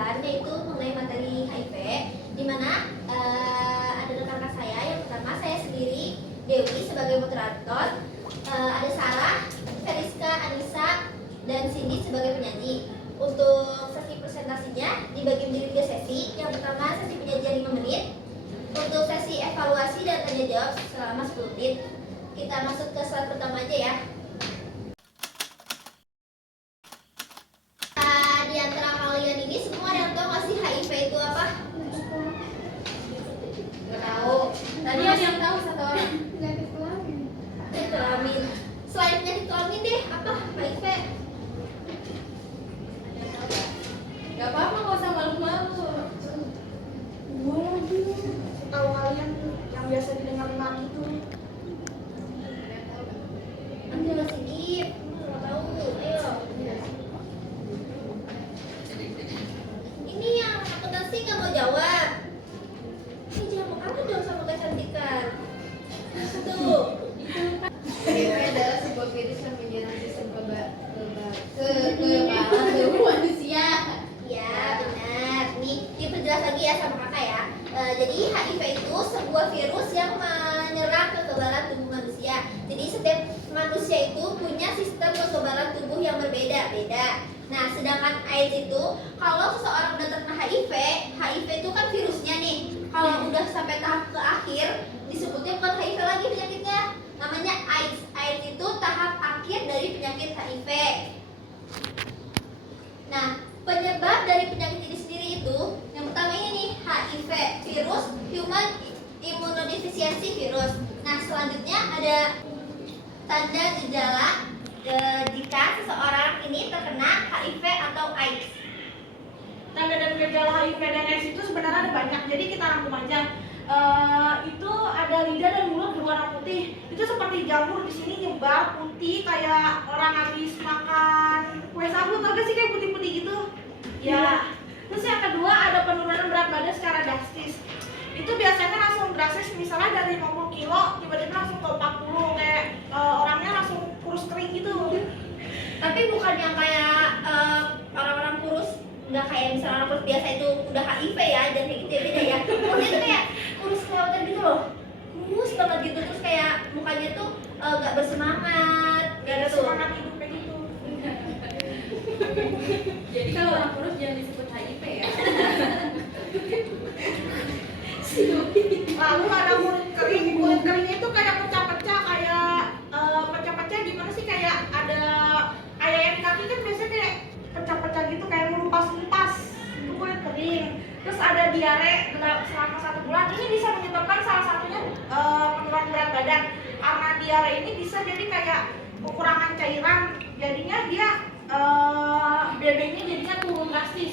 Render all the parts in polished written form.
Tuhan, yaitu mengenai materi HIV, di mana ada rekan-rekan saya. Yang pertama saya sendiri, Dewi sebagai moderator, ada Sarah, Feriska, Anissa, dan Cindy sebagai penyanyi. Untuk sesi presentasinya dibagi menjadi 3 sesi. Yang pertama sesi penyajian 5 menit. Untuk sesi evaluasi dan tanya jawab selama 10 menit. Kita masuk ke slide pertama aja ya. Di antara kalian ini semua yang tahu nggak sih HIV itu apa? Nggak tahu. Tadi ada yang tahu satu orang. Penyakit kelamin. Selain penyakit kelamin deh, apa HIV? Gak apa-apa, nggak usah malu-malu. Tahu kalian yang biasa didengar lagi itu? Nanti lo sedikit. Nggak tahu. Ayo. Ini yang akuntansi nggak mau jawab. Ini jangan mau kamu dong sama kecantikan. Tuh. HIV adalah sebuah virus yang menyerang sistem kekebalan tubuh manusia. Ya benar. Nih diperjelas lagi ya sama kakak ya. Jadi HIV itu sebuah virus yang menyerang kekebalan tubuh manusia. Jadi setiap manusia itu punya sistem kekebalan tubuh yang berbeda-beda. Nah, sedangkan AIDS itu kalau seseorang udah terkena HIV, HIV itu kan virusnya nih. Kalau udah sampai tahap ke akhir, disebutnya bukan HIV lagi penyakitnya, namanya AIDS. AIDS itu tahap akhir dari penyakit HIV. Nah, penyebab dari penyakit ini sendiri itu yang pertama ini nih, HIV, virus Human Immunodeficiency Virus. Nah, selanjutnya ada tanda gejala jika seseorang ini terkena HIV atau AIDS. Tanda dan gejala HIV dan AIDS itu sebenarnya ada banyak, jadi kita rangkum aja. Itu ada lidah dan mulut berwarna putih. Itu seperti jamur di sini nyebar putih kayak orang habis makan kue sagu, tau gak sih kayak putih-putih gitu? Ya. Terus yang kedua ada penurunan berat badan secara drastis. Itu biasanya langsung drastis, misalnya dari 60 kilo tiba-tiba langsung ke 40, kayak orangnya langsung kurus kering gitu. Tapi bukan yang kayak orang-orang kurus, nggak kayak misalnya orang kurus biasa itu udah HIV ya, dan kayak gitu ya, beda ya. Kurus itu kayak kurus kelewatan gitu loh, kurus banget gitu, terus kayak mukanya tuh nggak bersemangat, Gak ada gitu. semangat hidup kayak gitu. Jadi kalau orang kurus jangan disebut HIV ya. Lalu ada kulit keringnya itu kayak pecah-pecah, kayak pecah-pecah gimana sih, kayak ada kayak yang di kaki kan biasanya kayak pecah-pecah gitu, kayak melumpas-lumpas, itu kulit kering. Terus ada diare selama 1 bulan. Ini bisa menyebabkan salah satunya penurunan berat badan. Karena diare ini bisa jadi kayak kekurangan cairan, jadinya dia BB-nya jadinya turun drastis,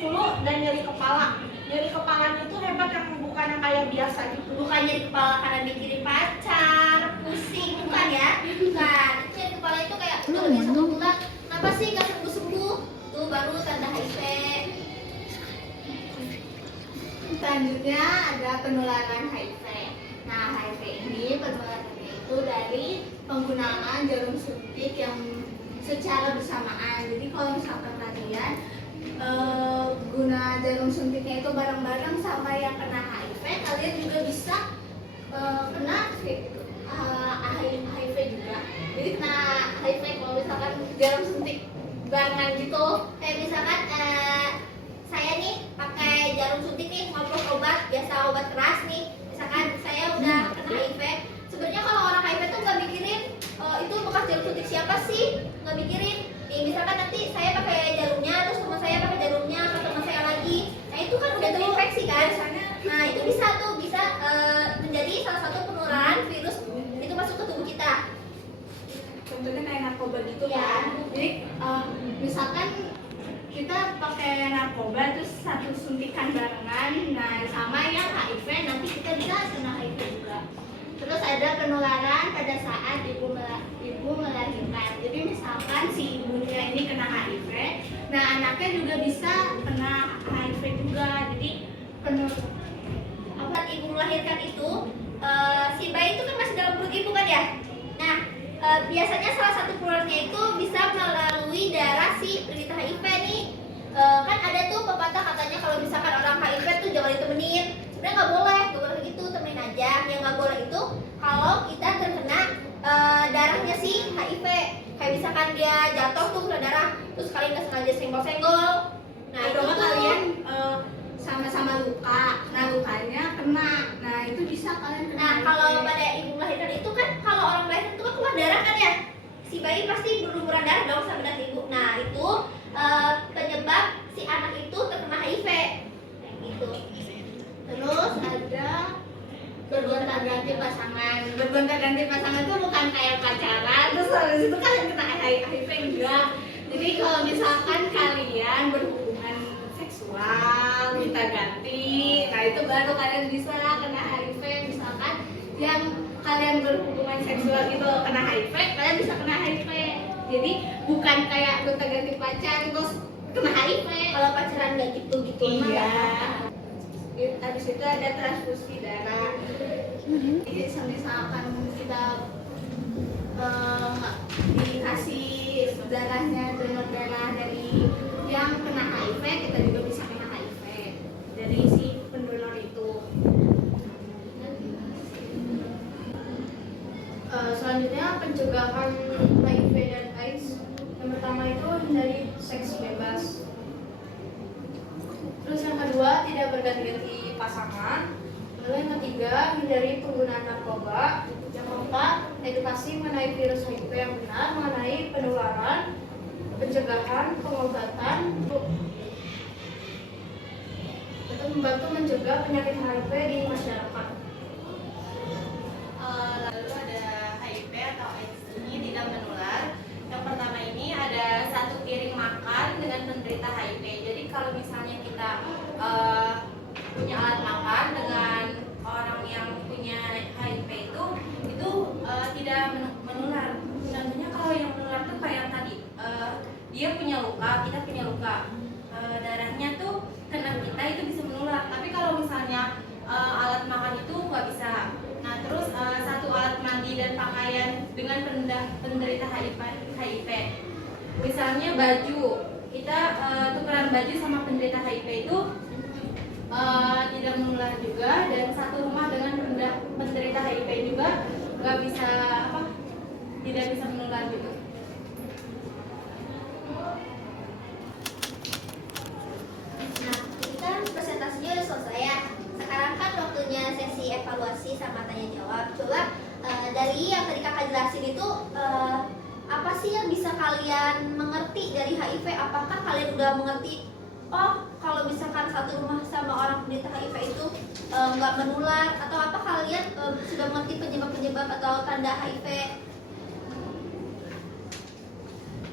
flu dan nyeri kepala. Nyeri kepalanya itu hebat, yang bukan yang kayak biasa gitu. Bukan nyeri kepala karena mikirin pacar, pusing, bukan ya? Bukan. Nyeri kepala itu kayak udah biasa bulan, kenapa sih nggak sembuh-sembuh? Tuh baru tanda HIV. Selanjutnya ada penularan HIV. Nah, HIV ini penularannya itu dari penggunaan jarum suntik yang secara bersamaan. Jadi kalau misalkan kalian guna jarum suntiknya itu bareng-bareng sama yang kena HIV, kalian juga bisa kena HIV juga. Jadi kena HIV kalau misalkan jarum suntik barengan gitu. Kayak misalkan saya nih pakai jarum suntik nih, ngobrol obat, biasa obat keras nih. Misalkan saya udah kena HIV, sebenarnya kalau orang HIV tuh nggak mikirin itu bekas jarum suntik siapa sih, nggak mikirin. Nih, misalkan nanti saya pakai jarumnya, terus teman saya pakai jarumnya, atau teman saya lagi, nah itu kan udah terinfeksi kan. Nah itu bisa menjadi salah satu penularan virus itu masuk ke tubuh kita. Contohnya kayak narkoba gitu Ya. kan. Jadi misalkan kita pakai narkoba terus satu suntikan barengan, nah sama yang HIV, nanti kita bisa kena HIV juga. Terus ada penularan pada saat ibu melahirkan. Jadi misalkan si ibunya ini kena HIV, nah anaknya juga bisa kena HIV juga. Jadi Saat ibu melahirkan itu, si bayi itu kan masih dalam perut ibu kan ya. Nah, biasanya salah satu penularannya itu bisa melalui darah si penderita HIV nih. kan ada tuh pepatah katanya kalau misalkan orang HIV tuh jangan ditemenin. Sebenarnya nggak boleh kayak gitu, temenin aja. Yang nggak boleh itu kalau kita terkena darahnya si HIV. Kayak misalkan dia jatuh tuh kena darah, terus kalian nggak sengaja senggol-senggol. Nah atau itu tuh kalian sama-sama luka, nah lukanya kena, nah itu bisa kalian kena. Nah, HIV. kalau pada ibu melahirkan itu kan, kalau orang melahirkan itu kan keluar darah kan ya, si bayi pasti berlumuran darah dong sama darah ibu. Nah, itu penyebab si anak itu terkena HIV, kayak gitu. Terus ada bergonta-ganti pasangan. Bergonta-ganti pasangan itu bukan kayak pacaran, terus habis itu kan yang kena HIV enggak. Jadi kalau misalkan kalian berhubungan seksual, minta ganti, nah itu baru kalian bisa kena HIV. Misalkan yang kalian berhubungan seksual itu kena HIV, kalian bisa kena HIV. Jadi bukan kayak gonta-ganti pacar terus kena HIV. Kalau pacaran nggak gitu-gitu mah nggak Iya. apa-apa. Habis itu ada transfusi darah. Jadi misalkan kita dikasih darahnya, donor darah dari yang kena HIV, kita juga bisa kena HIV dari si pendonor itu. Selanjutnya pencegahan HIV dan AIDS. Yang pertama itu hindari seks bebas. Terus yang kedua, tidak berganti-ganti pasangan. Lalu yang ketiga, hindari penggunaan narkoba. Yang keempat, edukasi mengenai virus HIV yang benar, mengenai penularan, pencegahan, pengobatan, untuk membantu mencegah penyakit HIV di masyarakat. Lalu ada HIV atau AIDS ini tidak menular. Yang pertama ini ada satu piring makan dengan penderita HIV. Jadi kalau misalnya kita punya alat makan dengan orang yang punya HIV itu tidak menular. Contohnya kalau yang menular tuh kayak tadi, dia punya luka, kita punya luka, darahnya tuh kena kita itu bisa menular. Tapi kalau misalnya alat makan itu nggak bisa. Nah terus satu alat mandi dan pakaian dengan penderita HIV. Misalnya baju, kita tukeran baju sama penderita HIV itu tidak menular juga, dan satu rumah dengan penderita HIV juga nggak bisa tidak bisa menular juga. Nah, ini kan presentasinya udah selesai ya. Sekarang kan waktunya sesi evaluasi sama tanya jawab. Coba dari yang tadi kakak jelasin itu apa sih yang bisa kalian mengerti dari HIV? Apakah kalian udah mengerti? Oh, kalau misalkan satu rumah sama orang penderita HIV itu nggak menular, atau apa kalian sudah mengerti penyebab-penyebab atau tanda HIV?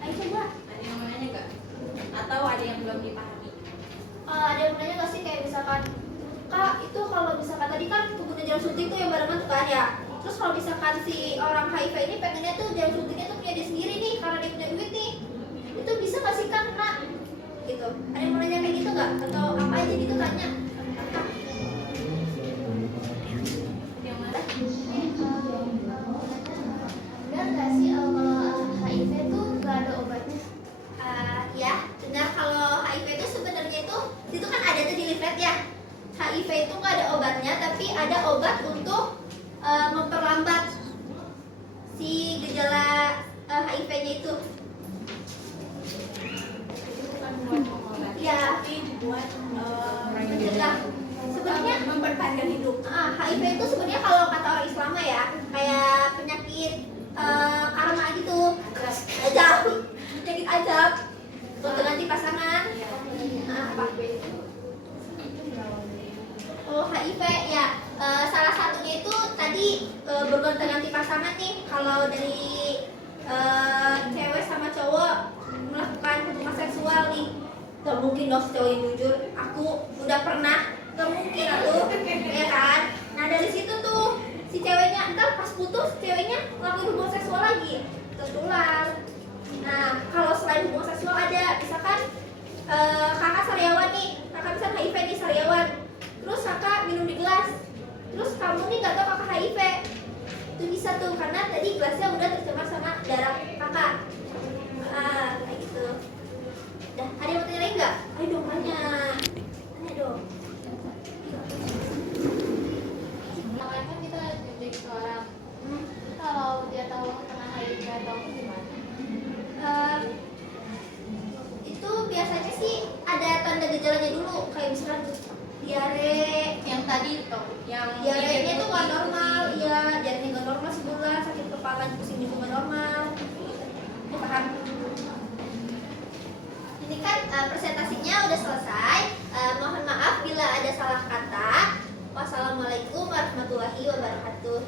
Ayo coba. Ada yang mau nanya nggak? Atau ada yang belum dipahami? Ada yang nanya nggak sih kayak misalkan, Kak itu kalau misalkan tadi kan pengguna jarum suntik tuh yang barengan tuh kan ya. Terus kalau misalkan si orang HIV ini pengennya tuh jarum suntiknya tuh punya dia sendiri nih karena dia punya duit nih, itu bisa nggak sih Kak kena? Gitu. Ada yang mau nanya kayak gitu nggak? Atau apa aja gitu tanya? Kak. Yang mana? Benar nggak sih kalau HIV tuh nggak ada obatnya? Ya, benar. Kalau HIV itu sebenarnya itu kan ada tuh di leaflet ya. HIV itu nggak ada obatnya, tapi ada obat untuk memperlambat si gejala HIV-nya itu. Bukan buat mengobati, Ya, tapi buat mencegah. Sebenarnya memperpanjang hidup. HIV itu sebenarnya kalau kata orang Islam ya kayak penyakit karma gitu. Ajab. Penyakit ajab. Untuk ganti pasangan. Apa? Oh, HIV ya. Salah satunya itu tadi bergonta-ganti pasangan nih. Kalau dari cewek sama cowok melakukan hubungan seksual nih, gak mungkin dong si cowok yang jujur. Aku udah pernah, gak mungkin aku, ya kan? Nah dari situ tuh si ceweknya ntar pas putus ceweknya ngelakuin hubungan seksual lagi, tertular. Nah kalau selain hubungan seksual ada, misalkan kakak sariawan nih, kakak bisa HIV nih sariawan, terus kakak minum di gelas, terus kamu nih gak tau kakak HIV, itu bisa tuh karena tadi gelasnya udah tercemar sama darah kakak. Kayak gitu. Dah, ada yang mau tanya lagi nggak? gejalanya dulu, kayak misalkan diare. Yang tadi tuh, yang Diarenya tuh nggak normal, iya, diarenya nggak normal sebulan, sakit kepala, pusing juga nggak normal. Ya, paham? Ini kan presentasinya udah selesai. Mohon maaf bila ada salah kata. Wassalamualaikum warahmatullahi wabarakatuh.